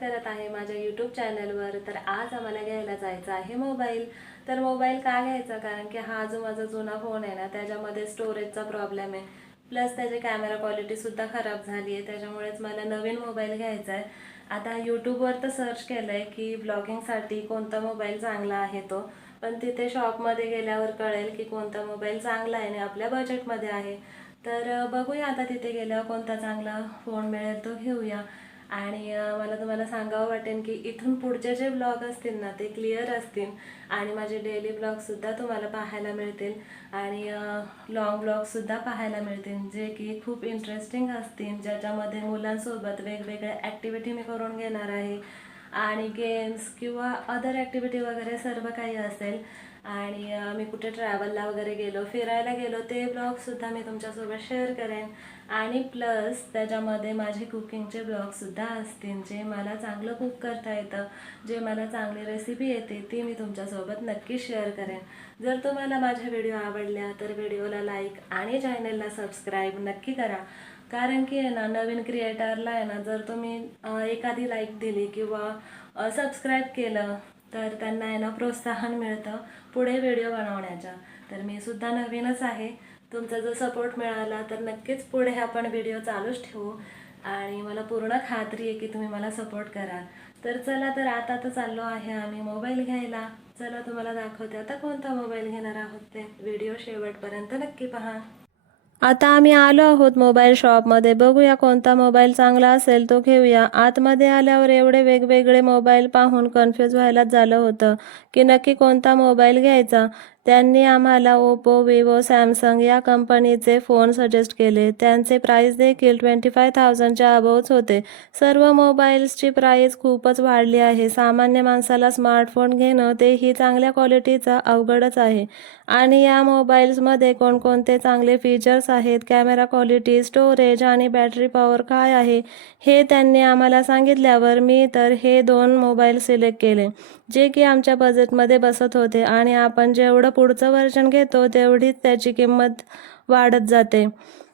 करत आहे माझ्या यूट्यूब चॅनलवर। तर आज आम्हाला घ्यायला जायचं आहे मोबाईल। तर मोबाईल का घ्यायचा, कारण की हा जो माझा जुना फोन आहे ना त्याच्यामध्ये स्टोरेजचा प्रॉब्लेम आहे, प्लस त्याची कॅमेरा क्वालिटीसुद्धा खराब झाली आहे, त्याच्यामुळेच मला नवीन मोबाईल घ्यायचा आहे। आता यूट्यूबवर तर सर्च केलं आहे की ब्लॉगिंगसाठी कोणता मोबाईल चांगला आहे तो, पण तिथे शॉपमध्ये गेल्यावर कळेल की कोणता मोबाईल चांगला आहे आणि आपल्या बजेटमध्ये आहे। तर बघूया आता तिथे गेल्यावर कोणता चांगला फोन मिळेल तो घेऊया। आणि मला तुम्हाला सांगावं वाटेल की इथून पुढचे जे ब्लॉग असतील ना ते क्लिअर असतील आणि माझे डेली ब्लॉगसुद्धा तुम्हाला पाहायला मिळतील आणि लॉंग ब्लॉगसुद्धा पाहायला मिळतील, जे की खूप इंटरेस्टिंग असतील, ज्याच्यामध्ये मुलांसोबत वेगवेगळ्या ॲक्टिव्हिटी मी करून घेणार आहे आणि गेम्स किंवा अदर ॲक्टिव्हिटी वगैरे सर्व काही असेल। आणि मी कुठे ट्रॅव्हलला वगैरे गेलो, फिरायला गेलो, ते ब्लॉगसुद्धा मी तुमच्यासोबत शेअर करेन। आणि प्लस त्याच्यामध्ये माझे कुकिंगचे ब्लॉगसुद्धा असतील, जे मला चांगलं कुक करता येतं, जे मला चांगली रेसिपी येते ती मी तुमच्यासोबत नक्की शेअर करेन। जर तुम्हाला माझ्या व्हिडिओ आवडल्या तर व्हिडिओला लाईक आणि चॅनलला सबस्क्राईब नक्की करा, कारण की आहे ना नवीन क्रिएटरला आहे ना जर तुम्ही एखादी लाईक दिली किंवा सबस्क्राईब केलं तर त्यांना आहे ना प्रोत्साहन मिळतं पुढे व्हिडिओ बनवण्याचा। तर मी सुद्धा नवीनच आहे, तुमचा जो सपोर्ट मिळाला तर नक्कीच पुढे आपण व्हिडिओ चालूच ठेवू आणि मला पूर्ण खात्री आहे की तुम्ही मला सपोर्ट कराल। तर चला, तर आता तर चाललो आहे आम्ही मोबाईल घ्यायला। चला तुम्हाला दाखवते आता कोणता मोबाईल घेणार आहोत ते, व्हिडिओ शेवटपर्यंत नक्की पहा। आता आम्ही आलो आहोत मोबाईल शॉपमध्ये, बघूया कोणता मोबाईल चांगला असेल तो घेऊया। आतमध्ये आल्यावर एवढे वेगवेगळे मोबाईल पाहून कन्फ्यूज व्हायलाच झालं होतं की नक्की कोणता मोबाईल घ्यायचा। त्यांनी आम्हाला ओप्पो, विवो, सॅमसंग या कंपनीचे फोन सजेस्ट केले। त्यांचे प्राईस देखील 25,000च्या अबोव्हच होते। सर्व मोबाईल्सची प्राईस खूपच वाढली आहे। सामान्य माणसाला स्मार्टफोन घेणं तेही चांगल्या क्वालिटीचा अवघडच आहे। आणि या मोबाईल्समध्ये कोणकोणते चांगले फीचर्स आहेत, कॅमेरा क्वालिटी, स्टोरेज आणि बॅटरी पॉवर काय आहे हे त्यांनी आम्हाला सांगितल्यावर मी तर हे 2 मोबाईल सिलेक्ट केले, जे की आमच्या बजेटमध्ये बसत होते। आणि आपण जेवढं पुढचं व्हर्जन घेतो तेवढीच त्याची किंमत वाढत जाते।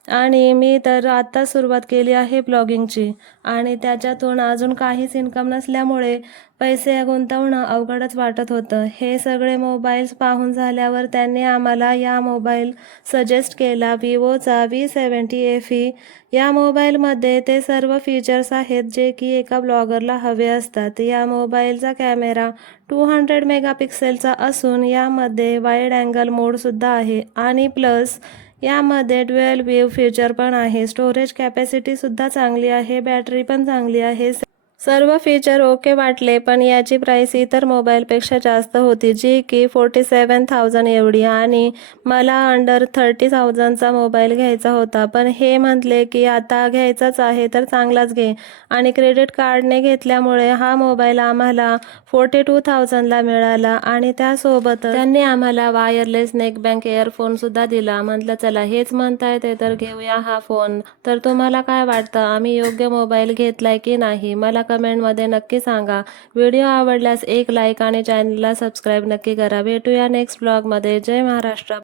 आणि मी तर आत्ता सुरुवात केली आहे ब्लॉगिंगची आणि त्याच्यातून अजून काहीच इन्कम नसल्यामुळे पैसे गुंतवणं अवघडच वाटत होतं। हे सगळे मोबाईल्स पाहून झाल्यावर त्यांनी आम्हाला या मोबाईल सजेस्ट केला, विवोचा V70 FE। या मोबाईलमध्ये ते सर्व फीचर्स आहेत जे की एका ब्लॉगरला हवे असतात। या मोबाईलचा कॅमेरा 200 मेगापिक्सेलचा असून यामध्ये वाईड अँगल मोडसुद्धा आहे आणि प्लस यामध्ये ड्युअल व्ह्यू फीचर पण आहे। स्टोरेज कॅपॅसिटीसुद्धा चांगली आहे, बॅटरी पण चांगली आहे, सर्व फीचर ओके वाटले। पण याची प्राईस इतर मोबाईलपेक्षा जास्त होती, जी की 47,000 एवढी, आणि मला अंडर 30,000चा मोबाईल घ्यायचा होता। पण हे म्हटले की आता घ्यायचाच आहे तर चांगलाच घे, आणि क्रेडिट कार्डने घेतल्यामुळे हा मोबाईल आम्हाला 42,000ला मिळाला। आणि त्यासोबत त्यांनी आम्हाला वायरलेस नेकबँड इयरफोनसुद्धा दिला। म्हटलं चला हेच म्हणताय ते तर घेऊया हा फोन। तर तुम्हाला काय वाटतं, आम्ही योग्य मोबाईल घेतलाय की नाही मला कमेंटमध्ये नक्की सांगा। व्हिडिओ आवडल्यास एक लाईक आणि चॅनलला सबस्क्राईब नक्की करा। भेटूया नेक्स्ट ब्लॉगमध्ये। जय महाराष्ट्र।